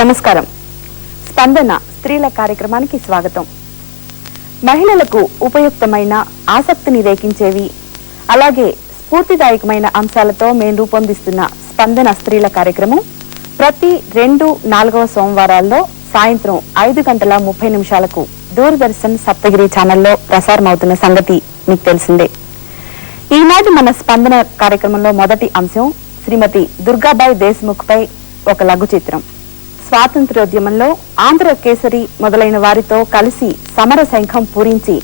నమస్కారం. స్పందన స్త్రీల కార్యక్రమానికి స్వాగతం. మహిళలకు ఉపయుక్తమైన, ఆసక్తిని రేకించేవి, అలాగే స్ఫూర్తిదాయకమైన అంశాలతో మేము రూపొందిస్తున్న స్పందన స్త్రీల కార్యక్రమం ప్రతి 2-4వ సోమవారాల్లో సాయంత్రం 5:30 దూరదర్శన్ సప్తగిరి ఛానల్లో ప్రసారమవుతున్న సంగతి మీకు తెలిసిందే. ఈనాటి మన స్పందన కార్యక్రమంలో మొదటి అంశం శ్రీమతి దుర్గాబాయి దేశ్ముఖ్ పై ఒక లఘు చిత్రం. స్వాతంత్ర్యోద్యమంలో ఆంధ్ర కేసరి మొదలైన వారితో కలిసి సమర శంఖం పూరించి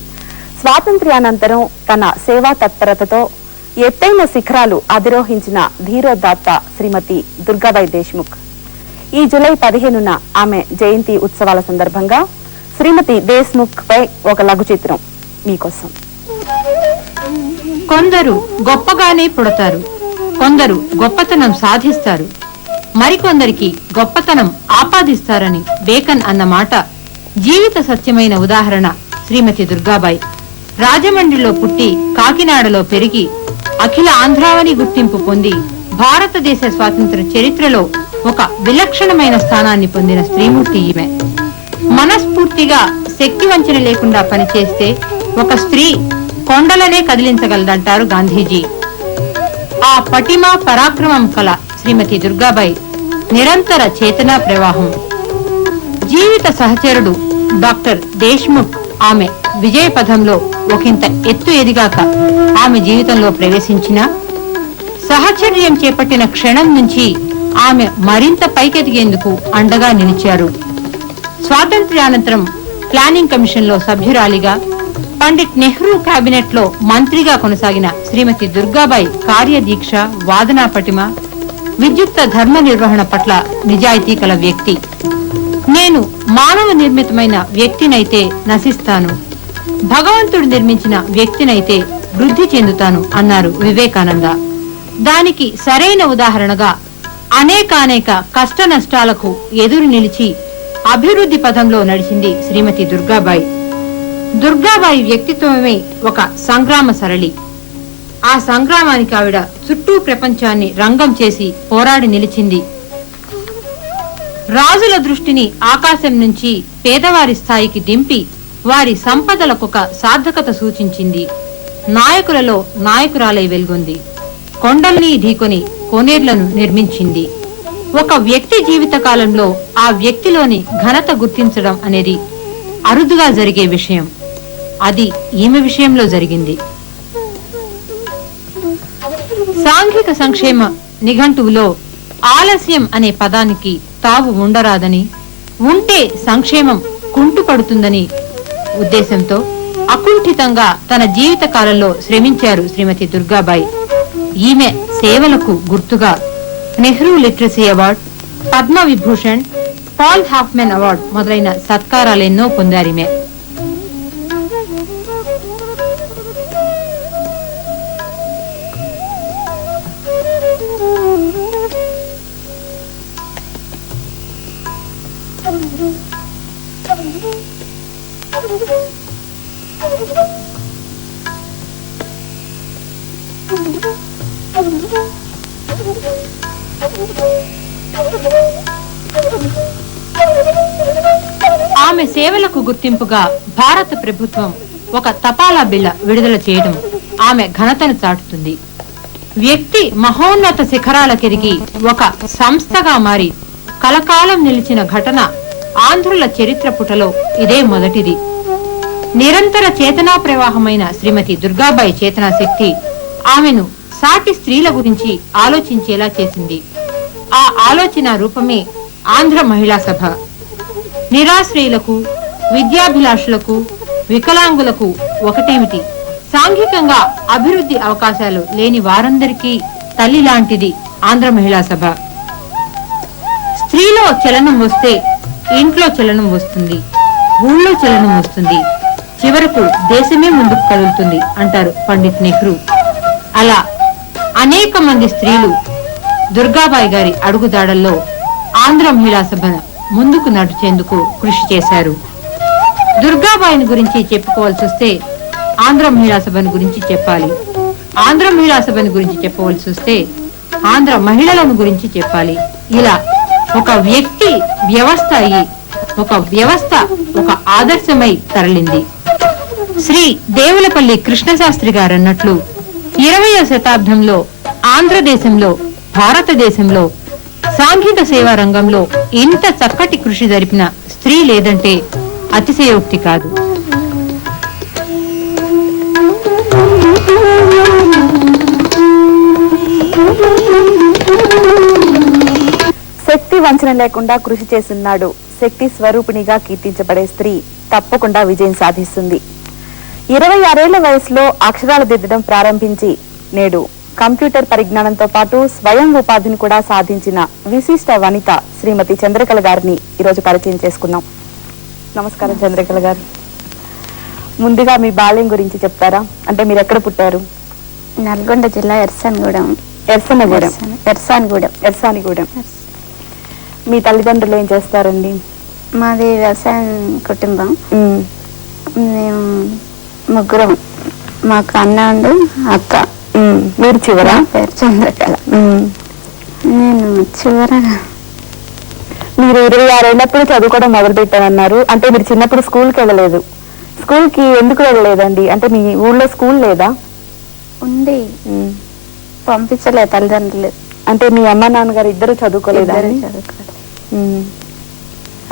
స్వాతంత్ర్యానంతరం తన సేవా తత్పరతతో ఎత్తైన శిఖరాలు అధిరోహించిన ధీరోదాత్త శ్రీమతి దుర్గాబాయి దేశ్ముఖ్. ఈ జూలై 15న ఆమె జయంతి ఉత్సవాల సందర్భంగా శ్రీమతి దేశ్ముఖ్ పై ఒక లఘు చిత్రం మీకోసం. కొందరు గొప్పగానే పుడతారు, కొందరు గొప్పతనం సాధిస్తారు, మరికొందరికి గొప్పతనం ఆపాదిస్తారని బేకన్ అన్న మాట జీవిత సత్యమైన ఉదాహరణ శ్రీమతి దుర్గాబాయి. రాజమండ్రిలో పుట్టి కాకినాడలో పెరిగి అఖిల ఆంధ్రావని గుర్తింపు పొంది భారతదేశ స్వాతంత్ర చరిత్రలో ఒక విలక్షణమైన స్థానాన్ని పొందిన స్త్రీమూర్తి ఈమె. మనస్ఫూర్తిగా శక్తి వంచన లేకుండా పనిచేస్తే ఒక స్త్రీ కొండలనే కదిలించగలదంటారు గాంధీజీ. ఆ పటిమ పరాక్రమం కల శ్రీమతి దుర్గాబాయి నిరంతర చేతనా ప్రవాహం. జీవిత సహచరుడు డాక్టర్ దేశ్ముఖ్ ఆమె విజయ పథంలో ఒకంత ఎత్తు ఎదిగాక ఆమె జీవితంలో ప్రవేశించిన సహచర్యం చేపట్టిన క్షణం నుంచి ఆమె మరింత పైకెదిగేందుకు అండగా నిలిచారు. స్వాతంత్ర్యానంతరం ప్లానింగ్ కమిషన్ లో సభ్యురాలిగా, పండిట్ నెహ్రూ కేబినెట్ లో మంత్రిగా కొనసాగిన శ్రీమతి దుర్గాబాయి కార్యదీక్ష, వాదనా పటిమ, విద్యుక్త ధర్మ నిర్వహణ పట్ల నిజాయితీ కల వ్యక్తి. నేను మానవ నిర్మితమైన వ్యక్తినైతే నశిస్తాను, భగవంతుడు నిర్మించిన వ్యక్తినైతే వృద్ధి చెందుతాను అన్నారు వివేకానంద. దానికి సరైన ఉదాహరణగా అనేకానేక కష్ట నష్టాలకు ఎదురు నిలిచి అభివృద్ధి పథంలో నడిచింది శ్రీమతి దుర్గాబాయి. దుర్గాబాయి వ్యక్తిత్వమే ఒక సంగ్రామ సరళి. ఆ సంగ్రామానికి ఆవిడ చుట్టూ ప్రపంచాన్ని రంగం చేసి పోరాడి నిలిచింది. రాజుల దృష్టిని ఆకాశం నుంచి పేదవారి స్థాయికి దింపి వారి సంపదలకొక సార్థకత సూచించింది. నాయకులలో నాయకురాలై వెలుగొంది. కొండల్ని ఢీకొని కోనేర్లను నిర్మించింది. ఒక వ్యక్తి జీవిత కాలంలో ఆ వ్యక్తిలోని ఘనత గుర్తించడం అనేది అరుదుగా జరిగే విషయం. అది ఈమె విషయంలో జరిగింది. సాంఘిక సంక్షేమ నిఘంటువులో ఆలస్యం అనే పదానికి తావు ఉండరాదని, ఉంటే సంక్షేమం కుంటుపడుతుందని ఉద్దేశంతో అకుంఠితంగా తన జీవిత కాలంలో శ్రమించారు శ్రీమతి దుర్గాబాయి. ఈమె సేవలకు గుర్తుగా Nehru literacy award, Padma Vibhushan, Paul Hoffman award మొదలైన సత్కారాలెన్నో పొందారిమే. ఆమె సేవలకు గుర్తింపుగా భారత ప్రభుత్వం ఒక తపాలా బిళ్ళ విడుదల చేయడం ఆమె ఘనతను చాటుతుంది. వ్యక్తి మహోన్నత శిఖరాలకెదిగి ఒక సంస్థగా మారి కలకాలం నిలిచిన ఘటన ఆంధ్రుల చరిత్ర పుటలో ఇదే మొదటిది. నిరంతర చేతనా ప్రవాహమైన శ్రీమతి దుర్గాబాయి చేతనా శక్తి ఆమెను సాటి స్త్రీల గురించి ఆలోచించేలా చేసింది. ఆ ఆలోచన రూపమే ఆంధ్ర మహిళా సభ. నిరాశ్రయులకు, విద్యాభిలాషులకు, వికలాంగులకు ఒకటేమిటి, సాంఘికంగా అభివృద్ధి అవకాశాలు లేని వారందరికీ తల్లి లాంటిది ఆంధ్ర మహిళా సభ. స్త్రీలో చలనం వస్తే ఇంట్లో చలనం వస్తుంది, ఊళ్ళో చలనం వస్తుంది, చివరకు దేశమే ముందుకు కదులుతుంది అంటారు పండిట్ నెహ్రూ. అలా అనేక మంది స్త్రీలు దుర్గాబాయి గారి అడుగుదాడల్లో ఆంధ్ర మహిళా సభను ముందుకు నడిచేందుకు కృషి చేశారు. దుర్గాబాయిని గురించి చెప్పుకోవాల్సి వస్తే ఆంధ్ర మహిళా సభను గురించి చెప్పాలి. ఆంధ్ర మహిళా సభను గురించి చెప్పవలసి వస్తే ఆంధ్ర మహిళలను గురించి చెప్పాలి. ఇలా ఒక వ్యక్తి వ్యవస్థ అయి ఒక వ్యవస్థ ఒక ఆదర్శమై తరలింది. శ్రీ దేవులపల్లి కృష్ణశాస్త్రి గారు అన్నట్లు 20వ శతాబ్దంలో ఆంధ్రదేశంలో భారతదేశంలో సాంఘిక సేవా రంగంలో ఇంత చక్కటి కృషి జరిపిన స్త్రీ లేదంటే అతిశయోక్తి కాదు. శక్తి వంచన లేకుండా కృషి చేస్తున్నాడు. శక్తి స్వరూపిణిగా కీర్తించబడే స్త్రీ తప్పకుండా విజయం సాధిస్తుంది. 26 ఏళ్ల వయసులో అక్షరాలు దిద్దడం ప్రారంభించి నేడు కంప్యూటర్ పరిజ్ఞానంతో పాటు స్వయం ఉపాధిని కూడా సాధించిన విశిష్ట వనిత శ్రీమతి చంద్రకళ గారిని ఈరోజు పరిచయం చేసుకున్నాం. నమస్కారం చంద్రకళ గారు. ముందుగా మీ బాల్యం గురించి చెప్తారా? అంటే మీరు ఎక్కడ పుట్టారు? నల్గొండ జిల్లా ఎర్సానిగూడెం. మీ తల్లిదండ్రులు ఏం చేస్తారండి? మాది వ్యవసాయం కుటుంబం. మేము ముగ్గురం, మాకు అన్న ఉండు, అక్క. మీరు చివరా? పేరు చంద్రకళ. నేను చివరగా. మీరు 26 ఏళ్ళప్పుడు చదువుకోవడం మొదలు పెట్టారన్నారు. అంటే మీరు చిన్నప్పుడు స్కూల్కి వెళ్ళలేదు. స్కూల్ కి ఎందుకు వెళ్ళలేదండి? అంటే మీ ఊళ్ళో స్కూల్ లేదా? ఉంది, పంపించలేదు తల్లిదండ్రులు. అంటే మీ అమ్మ నాన్నగారు ఇద్దరు చదువుకోలేదా?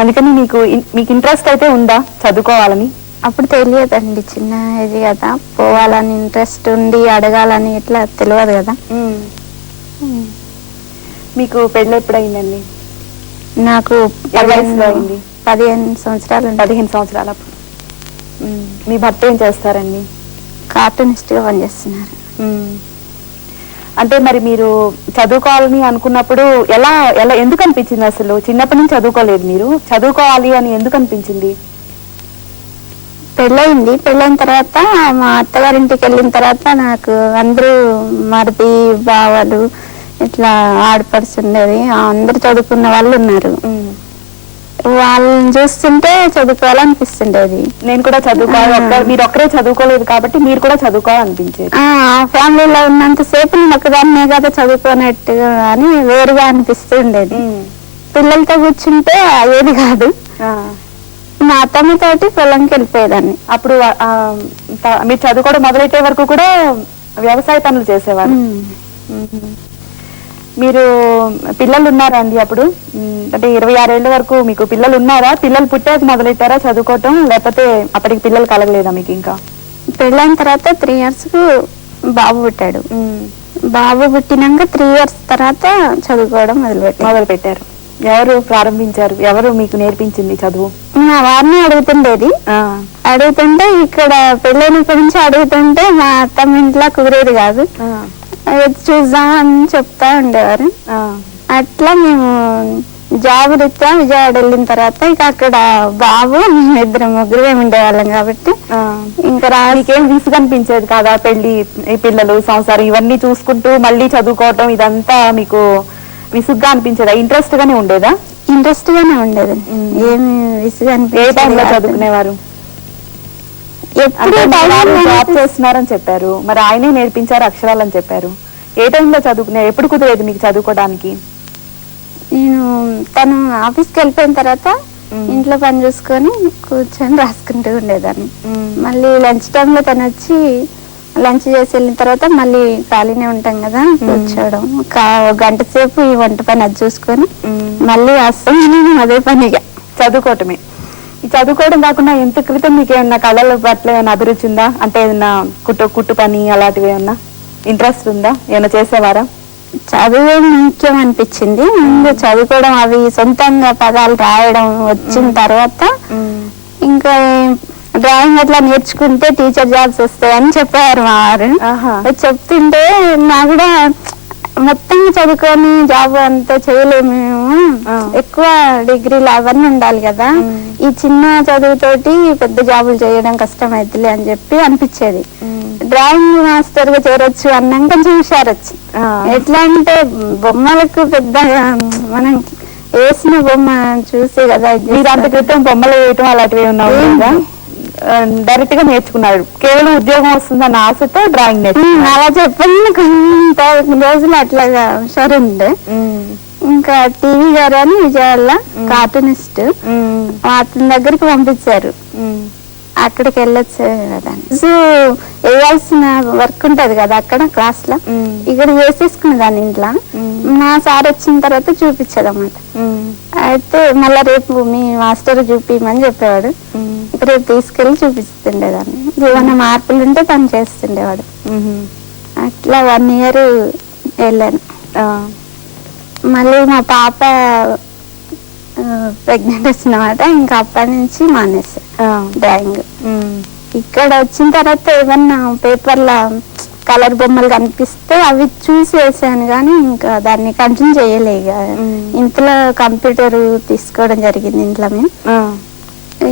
అందుకని మీకు ఇంట్రెస్ట్ అయితే ఉందా చదువుకోవాలని? అప్పుడు తెలియదండి, చిన్న ఇది కదా, పోవాలని ఇంట్రెస్ట్ ఉండి అడగాలని ఇట్లా తెలియదు కదా. మీకు పెళ్ళి ఎప్పుడైందండి? నాకు 15 సంవత్సరాలు. 15 సంవత్సరాల. మీ భర్త ఏం చేస్తారండి? కార్టూనిస్ట్ గా పనిచేస్తున్నారు. అంటే మరి మీరు చదువుకోవాలని అనుకున్నప్పుడు ఎలా ఎందుకు అనిపించింది? అసలు చిన్నప్పటి నుంచి చదువుకోలేదు, మీరు చదువుకోవాలి అని ఎందుకు అనిపించింది? పెళ్ళయింది. పెళ్ళైన తర్వాత మా అత్తగారింటికి వెళ్ళిన తర్వాత నాకు అందరూ మరిది బావలు ఇట్లా ఆడపడుచుండేది, అందరు చదువుకున్న వాళ్ళు ఉన్నారు. వాళ్ళని చూస్తుంటే చదువుకోవాలనిపిస్తుండేది. నేను కూడా చదువుకోవాలి, మీరు ఒక్కరే చదువుకోలేదు కాబట్టి మీరు కూడా చదువుకోవాలనిపించేది. ఆ ఫ్యామిలీలో ఉన్నంతసేపు నేను ఒకదాన్నే కదా చదువుకోనట్టుగా అని వేరుగా అనిపిస్తుండేది. పిల్లలతో కూర్చుంటే అయ్యేది కాదు. మా అత్తమ్మ తోటి పొలంకి వెళ్ళిపోయేదాన్ని. అప్పుడు మీరు చదువుకోవడం మొదలెట్టే వరకు కూడా వ్యవసాయ పనులు చేసేవారు. మీరు పిల్లలు ఉన్నారా అండి అప్పుడు? అంటే 26 ఏళ్ల వరకు మీకు పిల్లలు ఉన్నారా? పిల్లలు పుట్టాక మొదలెట్టారా చదువుకోవటం, లేకపోతే అప్పటికి పిల్లలు కలగలేదా మీకు? ఇంకా పెళ్ళైన తర్వాత 3 years కు బాబు పుట్టాడు. బాబు పుట్టినాక 3 years తర్వాత చదువుకోవడం మొదలు పెట్టారు. ఎవరు ప్రారంభించారు? ఎవరు మీకు నేర్పించింది చదువు? మా వారిని అడుగుతుండేది. అడుగుతుంటే ఇక్కడ పెళ్ళైనప్పటి నుంచి అడుగుతుంటే మా అత్తమ్మ ఇంట్లో కుదిరేది కాదు, చూద్దాం అని చెప్తా ఉండేవారు. అట్లా మేము జాబ్ రీత్యా విజయవాడ వెళ్ళిన తర్వాత ఇక అక్కడ బాబు ముగ్గురు ఉండేవాళ్ళం కాబట్టి ఇంకా మీకేం విసుగు అనిపించేది కాదా? పెళ్లి, పిల్లలు, సంసారం ఇవన్నీ చూసుకుంటూ మళ్ళీ చదువుకోవటం ఇదంతా మీకు విసుగ్గా అనిపించేదా? ఇంట్రెస్ట్ గానే ఉండేదా? ఇంట్రెస్ట్ గానే ఉండేది, ఏమి విసుగు అనిపించేది. ఏ టైంలో చదువుకునేవారు? ఎప్పుడు జాబ్ చేస్తున్నారని చెప్పారు, మరి ఆయనే నేర్పించారు అక్షరాలని చెప్పారు. ఏ టైంలో చదువుకునే? ఎప్పుడు కుదిరేది మీకు చదువుకోవడానికి? నేను తను ఆఫీస్కి వెళ్ళిపోయిన తర్వాత ఇంట్లో పని చూసుకొని కూర్చొని రాసుకుంటూ ఉండేదాన్ని. మళ్ళీ లంచ్ టైంలో తను వచ్చి లంచ్ చేసి వెళ్ళిన తర్వాత మళ్ళీ ఖాళీనే ఉంటాం కదా, కూర్చోవడం. ఒక గంట సేపు ఈ వంట పని అది చూసుకొని మళ్ళీ వస్తాం అదే పనిగా చదువుకోవటమే. ఈ చదువుకోవడం కాకుండా ఎంత క్రితం మీకు ఏమన్నా కళల పట్ల ఏమైనా అభిరుచి ఉందా? అంటే ఏదన్నా కుట్టు పని అలాంటివి ఏమన్నా ఇంట్రెస్ట్ ఉందా? ఏమైనా చేసేవారా? చదువు ముఖ్యం అనిపించింది. ముందు చదువుకోవడం, అవి సొంతంగా పదాలు రాయడం వచ్చిన తర్వాత ఇంకా డ్రాయింగ్ అట్లా నేర్చుకుంటే టీచర్ జాబ్స్ వస్తాయని చెప్పారు మా వారు. చెప్తుంటే నా కూడా మొత్తం చదువుకొని జాబ్ అంతా చేయలేము, ఎక్కువ డిగ్రీలు అవన్నీ ఉండాలి కదా, ఈ చిన్న చదువుతోటి పెద్ద జాబులు చేయడం కష్టం అవుతుంది అని చెప్పి అనిపించేది. డ్రాయింగ్ మాస్టర్ గా చేరొచ్చు అన్నాక కొంచెం హుషారొచ్చు. ఎట్లా అంటే బొమ్మలకు పెద్ద మనం వేసిన బొమ్మ చూసి కదా, మీరు అంత క్రితం బొమ్మలు వేయటం అలాంటివి ఉన్నావు డైరెక్ట్ గా నేర్చుకున్నారు, కేవలం ఉద్యోగం వస్తుందన్న ఆశతో డ్రాయింగ్ నేర్చుకున్నారు. అలా చెప్పండి కొంత రోజులు అట్లాగా హుషారు ఉండే. ఇంకా టీవీ గారు అని విజయవాడలో కార్టూనిస్ట్, అతని దగ్గరికి పంపించారు. అక్కడికి వెళ్ళొచ్చేదాన్ని. వేయాల్సిన వర్క్ ఉంటది కదా అక్కడ క్లాస్ లో, ఇక్కడ వేసేసుకునేదాన్ని ఇంట్లో. మా సార్ వచ్చిన తర్వాత చూపించేదన్నమాట. అయితే మళ్ళా రేపు మీ మాస్టర్ చూపించమని చెప్పేవాడు. రేపు తీసుకెళ్లి చూపిస్తుండేదాన్ని. ఏమైనా మార్పులు ఉంటే తను చేస్తుండేవాడు. అట్లా 1 year వెళ్ళాను. మళ్ళీ మా పాప ప్రెగ్నెంట్ వచ్చినమాట. ఇంకా అప్పటి నుంచి మానేసా డ్రాయింగ్. ఇక్కడ వచ్చిన తర్వాత ఏమన్నా పేపర్లో కలర్ బొమ్మలు కనిపిస్తే అవి చూసి వేసాను, కానీ ఇంకా దాన్ని కంటిన్యూ చేయలే. ఇంట్లో కంప్యూటర్ తీసుకోవడం జరిగింది. ఇంట్లో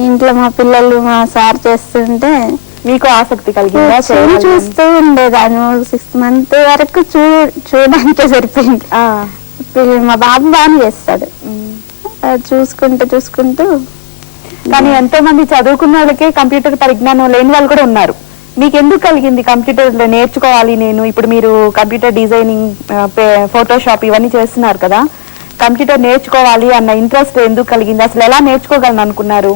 ఇంట్లో మా పిల్లలు మా సార్ చేస్తుంటే మీకు ఆసక్తి కలిగిందా? చూస్తూ ఉండేదాన్ని. 6 months వరకు చూడడానికే సరిపోయింది. మా బాబు బాగా చేస్తాడు. చూసుకుంటూ కానీ ఎంతో మంది చదువుకున్న వాళ్ళకే కంప్యూటర్ పరిజ్ఞానం లేని వాళ్ళు కూడా ఉన్నారు. మీకు ఎందుకు కలిగింది కంప్యూటర్ నేర్చుకోవాలి నేను? ఇప్పుడు మీరు కంప్యూటర్ డిజైనింగ్, ఫోటోషాప్ ఇవన్నీ చేస్తున్నారు కదా, కంప్యూటర్ నేర్చుకోవాలి అన్న ఇంట్రెస్ట్ ఎందుకు కలిగింది? అసలు ఎలా నేర్చుకోగలను అనుకున్నారు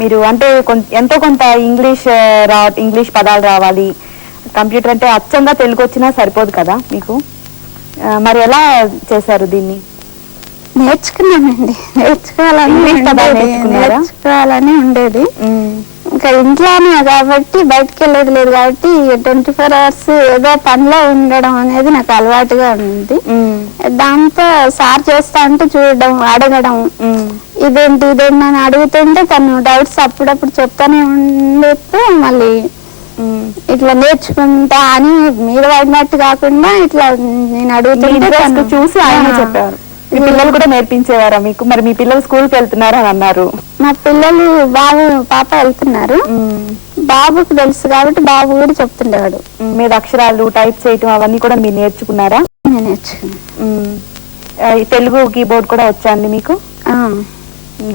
మీరు? అంటే ఎంతో కొంత ఇంగ్లీష్ పదాలు రావాలి. కంప్యూటర్ అంటే అచ్చంగా తెలుగు వచ్చినా సరిపోదు కదా మీకు. మరి ఎలా చేశారు దీన్ని? నేర్చుకున్నానండి. నేర్చుకోవాలని ఉండేది. ఇంకా ఇంట్లోనే కాబట్టి బయటకు వెళ్ళేది లేదు కాబట్టి 24 hours ఏదో పనిలో ఉండడం అనేది నాకు అలవాటుగా ఉంది. దాంతో సార్ చేస్తా అంటే చూడడం, అడగడం, ఇదేంటి అని అడుగుతుంటే తను డౌట్స్ అప్పుడప్పుడు చెప్తానే ఉండేస్తే మళ్ళీ ఇట్లా నేర్చుకుంటా అని మీరు వాడినట్టు కాకుండా ఇట్లా నేను అడుగుతుంటే చూసి ఆయన చెప్పారు. మీ పిల్లలు కూడా నేర్పించేవారా మీకు? మరి మీ పిల్లలు స్కూల్కి వెళ్తున్నారు అని అన్నారు. మా పిల్లలు పాప వెళ్తున్నారు. బాబుకు తెలుసు కాబట్టి బాబు కూడా చెప్తుండేవాడు. మీరు అక్షరాలు టైప్ చేయటం అవన్నీ కూడా మీరు నేర్చుకున్నారా? నేను నేర్చుకున్నాను. తెలుగు కీబోర్డ్ కూడా వచ్చా అండి మీకు?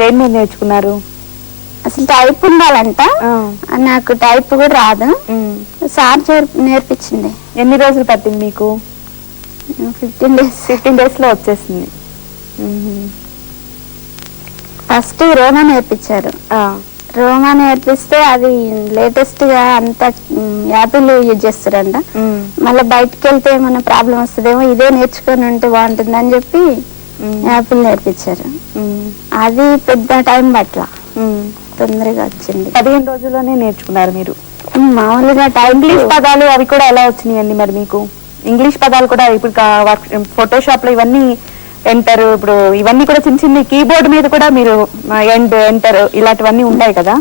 దేని మీద నేర్చుకున్నారు? అసలు టైప్ ఉండాలంట, నాకు టైప్ కూడా రాదు. సార్ నేర్పించింది. ఎన్ని రోజులు పట్టింది మీకు? 15 days లో వచ్చేసింది. ఫస్ట్ రోమా నేర్పించారు. రోమా నేర్పిస్తే అది లేటెస్ట్ గా అంత యాపిల్ యూజ్ చేస్తారంట. మళ్ళీ బయటకు వెళ్తే ఏమైనా ప్రాబ్లం వస్తుందేమో, ఇదే నేర్చుకొని ఉంటే బాగుంటుంది అని చెప్పి యాపిల్ నేర్పించారు. అది పెద్ద టైం పట్ల తొందరగా వచ్చింది. 15 రోజుల్లోనే నేర్చుకున్నారు మీరు? మామూలుగా ఇంగ్లీష్ పదాలు అవి కూడా ఎలా వచ్చినాయండి మరి మీకు? ఇంగ్లీష్ పదాలు కూడా ఇప్పుడు ఫోటోషాప్ లో ఇవన్నీ ఎంటర్, ఇప్పుడు ఇవన్నీ కూడా చిన్న చిన్న కీబోర్డ్ మీద కూడా మీరు ఎంటర్ ఇలాంటివన్నీ ఉంటాయి కదా,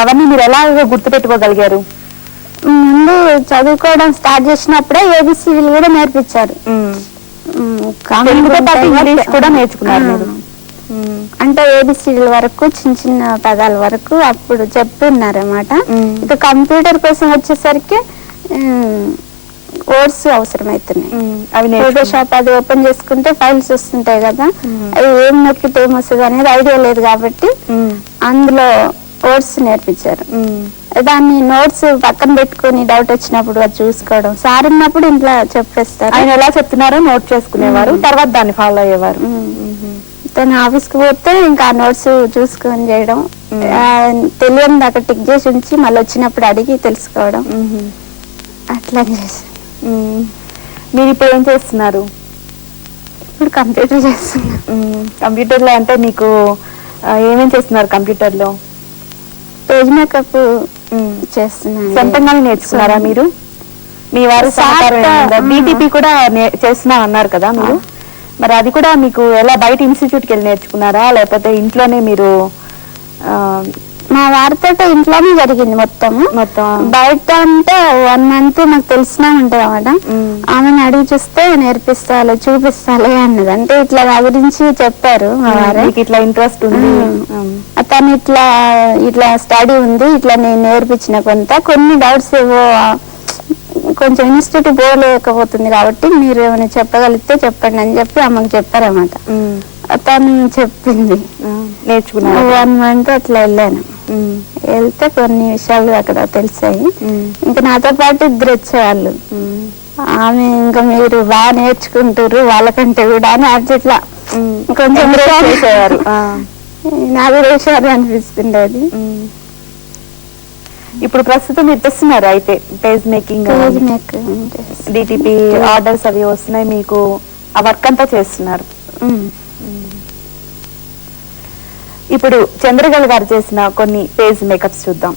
అవన్నీ మీరు ఎలా గుర్తుపెట్టుకోగలిగారు? ముందు చదువుకోవడం స్టార్ట్ చేసినప్పుడే ఏబిసిడీలు కూడా నేర్పించారు. ఇంగ్లీష్ కూడా నేర్చుకున్నారు మీరు? అంటే ఏబిసిడీల వరకు, చిన్న చిన్న పదాల వరకు అప్పుడు చెప్తున్నారన్నమాట. ఇక కంప్యూటర్ కోసం వచ్చేసరికి వర్డ్స్ అవసరమవుతున్నాయి. ఫోటోషాప్ అది ఓపెన్ చేసుకుంటే ఫైల్స్ వస్తుంటాయి కదా, అవి ఏం నొక్కితే ఏమొస్తుంది అనేది ఐడియా లేదు కాబట్టి అందులో వర్డ్స్ నేర్పించారు. దాన్ని నోట్స్ పక్కన పెట్టుకుని డౌట్ వచ్చినప్పుడు అది చూసుకోవడం. సార్ ఉన్నప్పుడు ఇంట్లో చెప్పేస్తారు, ఆయన ఎలా చెప్తున్నారో నోట్ చేసుకునేవారు, తర్వాత దాన్ని ఫాలో అయ్యేవారు. తను ఆఫీస్కి పోతే ఇంకా నోట్స్ చూసుకొని చేయడం, తెలియని అక్కడ టిక్ చేసి ఉంచి మళ్ళీ వచ్చినప్పుడు అడిగి తెలుసుకోవడం, అట్లా చేసి. మీరు ఇప్పుడు ఏం చేస్తున్నారు? ఇప్పుడు కంప్యూటర్ చేస్తున్నారు. కంప్యూటర్ లో అంటే మీకు ఏమేం చేస్తున్నారు కంప్యూటర్ లో? పేజ్ మేకప్ చేస్తున్నాను. సొంతంగానే నేర్చుకున్నారా మీరు? మీ వారు BTP కూడా చేస్తున్నా అన్నారు కదా మీరు, మరి అది కూడా మీకు ఎలా బయట ఇన్స్టిట్యూట్కి వెళ్ళి నేర్చుకున్నారా లేకపోతే ఇంట్లోనే మీరు? మా వారితో ఇంట్లోనే జరిగింది మొత్తం. బయట అంటే 1 month నాకు తెలిసినా ఉంటది అన్నమాట. ఆమెను అడిగి చూస్తే నేర్పిస్తాలే చూపిస్తాలే అన్నది. అంటే ఇట్లా నా గురించి చెప్పారు మా వారు, ఇట్లా ఇంట్రెస్ట్ ఉంది, తను ఇట్లా స్టడీ ఉంది, ఇట్లా నేను నేర్పించిన కొన్ని డౌట్స్ ఏవో కొంచెం ఇన్స్టిట్యూట్ పోలేకపోతుంది కాబట్టి మీరు ఏమైనా చెప్పగలిగితే చెప్పండి అని చెప్పి అమ్మకి చెప్పారన్నమాట. తను చెప్పింది, నేర్చుకున్నాను. 1 month అట్లా వెళ్ళాను. వెళ్తే కొన్ని విషయాలు అక్కడ తెలిసాయి. ఇంకా నాతో పాటు 2 వచ్చేవాళ్ళు. ఆమె ఇంకా మీరు బాగా నేర్చుకుంటారు వాళ్ళకంటే కూడా అని అట్లా కొంచెం encourage చేసేవారు. నాకు వేసారు అనిపిస్తుండేది. ఇప్పుడు ప్రస్తుతం మీరు తెస్తున్నారు అయితే పేజ్ మేకింగ్, డిటిపి ఆర్డర్స్ అవి వస్తున్నాయి, మీకు ఆ వర్క్ అంతా చేస్తున్నారు. ఇప్పుడు చంద్రగల్ గారు చేసిన కొన్ని పేజ్ మేకప్స్ చూద్దాం.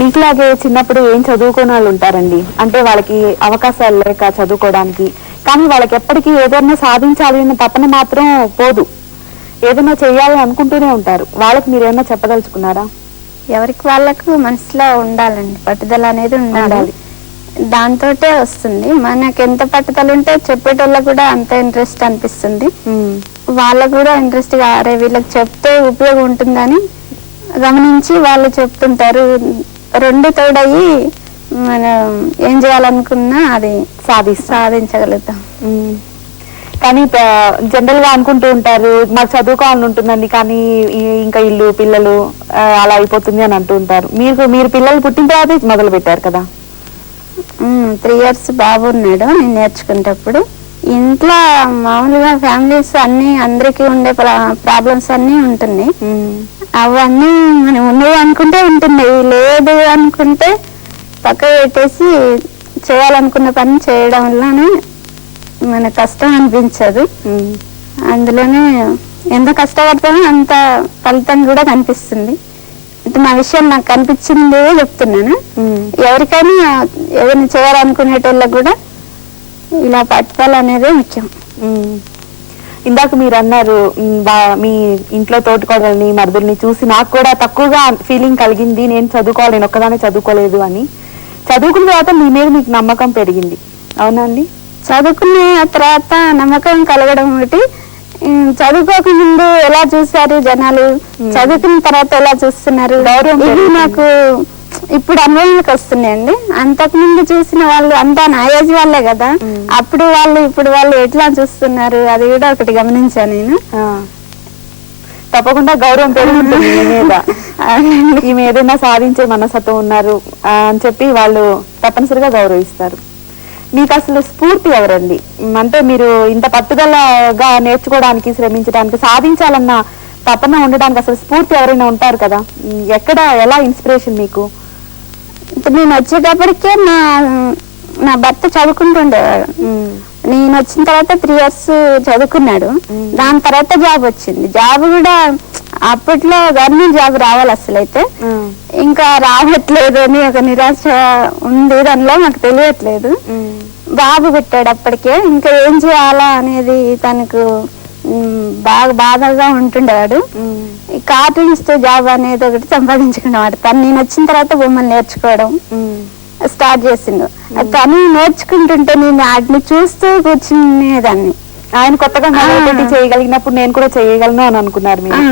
మీకులాగే చిన్నప్పుడు ఏం చదువుకునే వాళ్ళు ఉంటారండి, అంటే వాళ్ళకి అవకాశాలు లేక చదువుకోవడానికి, కానీ వాళ్ళకి ఎప్పటికీ ఏదైనా సాధించాలి అన్న తపన మాత్రం పోదు, ఏదైనా చేయాలి అనుకుంటూనే ఉంటారు. వాళ్ళకి మీరు ఏమైనా చెప్పదలుచుకున్నారా? ఎవరికి వాళ్ళకు మనసులో ఉండాలండి, పట్టుదల అనేది ఉండాలి. దాంతోటే వస్తుంది. మనకి ఎంత పట్టుదల ఉంటే చెప్పేటోళ్ళకి కూడా అంత ఇంట్రెస్ట్ అనిపిస్తుంది. వాళ్ళకు కూడా ఇంట్రెస్ట్ గా అరే వీళ్ళకి చెప్తే ఉపయోగం ఉంటుందని గమనించి వాళ్ళు చెప్తుంటారు. రెండు తోడయి మనం ఏం చేయాలనుకున్నా అది సాధించగలుగుతాం. కానీ జనరల్ గా అనుకుంటూ ఉంటారు మాకు చదువుకోవాలని ఉంటుందండి, కానీ ఇంకా ఇల్లు పిల్లలు అలా అయిపోతుంది అని అంటూ ఉంటారు. మీరు పిల్లలు పుట్టిన తర్వాత మొదలు పెట్టారు కదా? 3 years బాబు ఉన్నాడు. నేను నేర్చుకునేటప్పుడు ఇంట్లో మామూలుగా ఫ్యామిలీస్ అన్ని అందరికి ఉండే ప్రాబ్లమ్స్ అన్ని ఉంటున్నాయి. అవన్నీ మనం ఉన్నవి అనుకుంటే ఉంటున్నాయి, లేదు అనుకుంటే పక్క పెట్టేసి చేయాలనుకున్న పని చేయడం వల్లనే మన కష్టం అనిపించదు. అందులోనే ఎంత కష్టపడతామో అంత ఫలితం కూడా కనిపిస్తుంది. అంటే నా విషయం నాకు కనిపించిందే చెప్తున్నాను. ఎవరికైనా ఏదైనా చేయాలనుకునేటోళ్ళకి కూడా ఇలా పట్టుకోవాలనేదే ముఖ్యం. ఇందాక మీరు అన్నారు మీ ఇంట్లో తోటికోడల్ని మరుదుల్ని చూసి నాకు కూడా తక్కువగా ఫీలింగ్ కలిగింది, నేను చదువుకోవాలి, నేను ఒక్కదానే చదువుకోలేదు అని. చదువుకున్న తర్వాత మీ మీద మీకు నమ్మకం పెరిగింది, అవునా అండి? చదువుకునే తర్వాత నమ్మకం కలగడం ఒకటి, చదువుకోక ముందు ఎలా చూసారు జనాలు, చదువుకున్న తర్వాత ఎలా చూస్తున్నారు, ఇవి నాకు ఇప్పుడు అనుభవంలోకి వస్తున్నాయండి. అంతకు ముందు చూసిన వాళ్ళు అంతా నా ఏజ్ వాళ్ళే కదా, అప్పుడు వాళ్ళు ఇప్పుడు వాళ్ళు ఎట్లా చూస్తున్నారు అది కూడా ఒకటి గమనించాను నేను. తప్పకుండా గౌరవం పెరుగుతుంది మీ మీద. ఈమె ఏదైనా సాధించే మనసతో ఉన్నారు అని చెప్పి వాళ్ళు తప్పనిసరిగా గౌరవిస్తారు. మీకు అసలు స్ఫూర్తి ఎవరండి? అంటే మీరు ఇంత పట్టుదలగా నేర్చుకోవడానికి, శ్రమించడానికి, సాధించాలన్న తపన ఉండడానికి అసలు స్ఫూర్తి ఎవరైనా ఉంటారు కదా? ఎక్కడ ఎలా ఇన్స్పిరేషన్ మీకు? నేను వచ్చేటప్పటికే నా భర్త చదువుకుంటుండేవాడు. నేను వచ్చిన తర్వాత 3 years చదువుకున్నాడు. దాని తర్వాత జాబ్ వచ్చింది. జాబ్ కూడా అప్పట్లో గవర్నమెంట్ జాబ్ రావాలి, అసలు అయితే ఇంకా రావట్లేదు అని ఒక నిరాశ ఉంది. దానిలో నాకు తెలియట్లేదు. బాబు పెట్టాడు అప్పటికే, ఇంకా ఏం చేయాలా అనేది తనకు బాగా బాధగా ఉంటుండేవాడు. ఈ కార్టూనిస్ట్ జాబ్ అనేది ఒకటి సంపాదించుకునేవాడు. తను నేను వచ్చిన తర్వాత బొమ్మలు నేర్చుకోవడం స్టార్ట్ చేసిండు. తను నేర్చుకుంటుంటే నేను వాటిని చూస్తూ కూర్చునేదాన్ని. ఆయన కొత్తగా చేయగలిగినప్పుడు నేను కూడా చేయగలను అని అనుకున్నారు మీరు?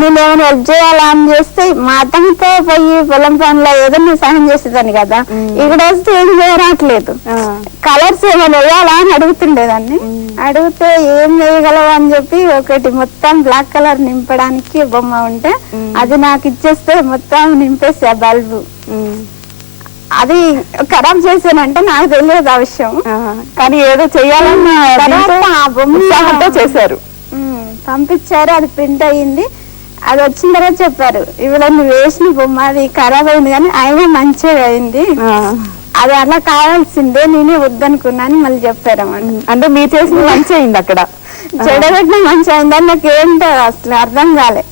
నేను ఏమైనా హెల్ప్ చేయాలా అని చేస్తే మా అతనితో పోయి పొలం పనిలో ఏదైనా సహాయం చేసేదాన్ని కదా, ఇక్కడ వస్తే ఏం చేయరాట్లేదు. కలర్స్ ఏమైనా వేయాలా అని అడుగుతుండేదాన్ని. అడిగితే ఏం వేయగలవు అని చెప్పి ఒకటి మొత్తం బ్లాక్ కలర్ నింపడానికి బొమ్మ ఉంటే అది నాకు ఇచ్చేస్తే మొత్తం నింపేసా బల్బు. అది ఖరాబ్ చేశానంటే నాకు తెలియదు ఆ విషయం, కానీ ఏదో చెయ్యాలన్న ఆ బొమ్మ చేశారు. పంపించారు, అది ప్రింట్ అయ్యింది. అది వచ్చిన తర్వాత చెప్పారు ఇవాళ నువ్వు వేసిన బొమ్మ అది ఖరాబ్ అయింది కానీ అయినా మంచిగా అయింది, అది అలా కావాల్సిందే, నేనే వద్దనుకున్నాను మళ్ళీ చెప్పారన్నమాట. అంటే మీరు చేసిన మంచి అయింది, అక్కడ చెడగొట్టిన మంచి అయిందని నాకు ఏంటో అసలు అర్థం కాలే.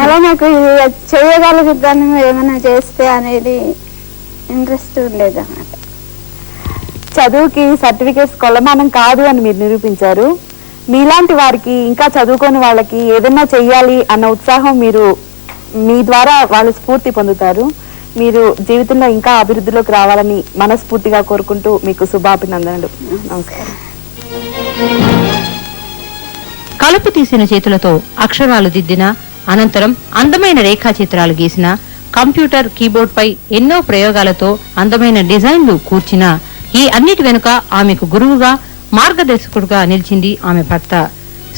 అలా నాకు ఇది చేయగలుగుతాను ఏమైనా చేస్తే అనేది ఇంట్రెస్ట్ ఉండేది అన్నమాట. చదువుకి సర్టిఫికేట్స్ కొలమానం కాదు అని మీరు నిరూపించారు. మీలాంటి వారికి, ఇంకా చదువుకోని వాళ్ళకి ఏదైనా చెయ్యాలి అన్న ఉత్సాహం మీరు మీ ద్వారా వాళ్ళు స్ఫూర్తి పొందుతారు. మీరు జీవితంలో ఇంకా అభివృద్ధిలోకి రావాలని మనస్ఫూర్తిగా కోరుకుంటూ మీకు శుభాభినందనలు. నమస్కారం. కలుపు తీసిన చేతులతో అక్షరాలు దిద్దిన, అనంతరం అందమైన రేఖాచిత్రాలు గీసిన, కంప్యూటర్ కీబోర్డ్ పై ఎన్నో ప్రయోగాలతో అందమైన డిజైన్లు కూర్చిన, ఈ అన్నిటి వెనుక ఆమెకు గురువుగా, మార్గదర్శకుడుగా నిలిచింది ఆమె భర్త.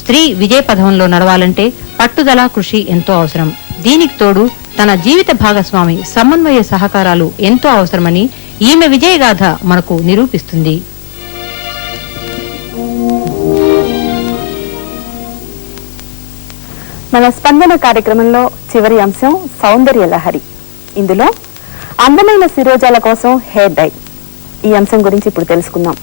స్త్రీ విజయ పథంలో నడవాలంటే పట్టుదల, కృషి ఎంతో అవసరం. దీనికి తోడు తన జీవిత భాగస్వామి సమన్వయ సహకారాలు ఎంతో అవసరమని ఈమె విజయగాథ మనకు నిరూపిస్తుంది. మన స్పందన కార్యక్రమంలో చివరి అంశం సౌందర్య లహరి. ఇందులో అందమైన శిరోజాల కోసం హెయిర్ డై. ఈ అంశం గురించి ఇప్పుడు తెలుసుకుందాం.